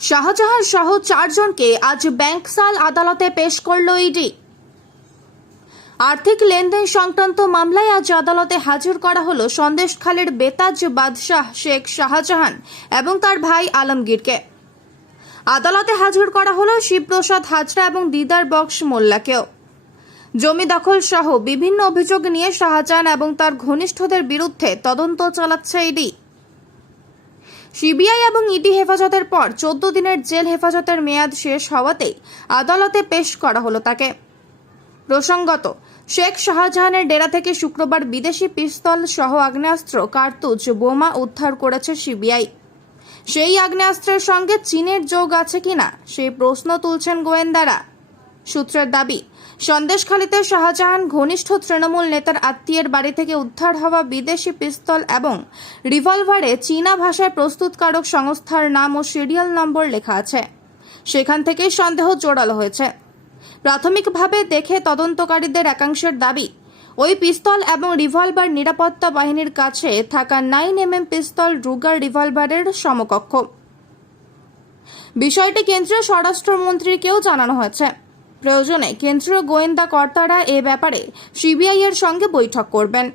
শাহজাহান সহ 4 জনকে আজ ব্যাংকসাল আদালতে পেশ করল ইডি। আর্থিক লেনদেন সংক্রান্ত মামলায় আজ আদালতে হাজির করা হলো সন্দেশখালীর বেতাজ বাদশাহ শেখ শাহজাহান এবং তার ভাই আলমগীরকে। আদালতে হাজির করা হলো শিবপ্রসাদ হাজরা এবং দিদার বক্স মোল্লাকেও। জমি দখল সহ বিভিন্ন অভিযোগ নিয়ে শাহজাহান এবং তার ঘনিষ্ঠদের বিরুদ্ধে তদন্ত চালাচ্ছে ইডি। সিবিআই এবং ইডি হেফাজতের পর 14 দিনের জেল হেফাজতের মেয়াদ শেষ হওয়াতেই আদালতে পেশ করা হলো তাকে। প্রসঙ্গত, শেখ শাহজাহানের ডেরা থেকে শুক্রবার বিদেশি পিস্তল সহ আগ্নেয়াস্ত্র, কার্তুজ, বোমা উদ্ধার করেছে সিবিআই। সেই আগ্নেয়াস্ত্রের সঙ্গে চীনের যোগ আছে কিনা সেই প্রশ্ন তুলছেন গোয়েন্দারা। সূত্রের দাবি, সন্দেশখালীতে শাহজাহান ঘনিষ্ঠ তৃণমূল নেতার আত্মীয়ের বাড়ি থেকে উদ্ধার হওয়া বিদেশি পিস্তল এবং রিভলভারে চীনা ভাষায় প্রস্তুতকারক সংস্থার নাম ও সিরিয়াল নম্বর লেখা আছে। সেখান থেকেই সন্দেহ জোরালো হয়েছে। প্রাথমিকভাবে দেখে তদন্তকারীদের একাংশের দাবি, ওই পিস্তল এবং রিভলভার নিরাপত্তা বাহিনীর কাছে থাকা 9mm পিস্তল রুগার রিভলভারের সমকক্ষ। বিষয়টি কেন্দ্রীয় স্বরাষ্ট্রমন্ত্রীকেও জানানো হয়েছে। প্রয়োজনে কেন্দ্রীয় গোয়েন্দা কর্তারা এ ব্যাপারে সিবিআই এর সঙ্গে বৈঠক করবেন।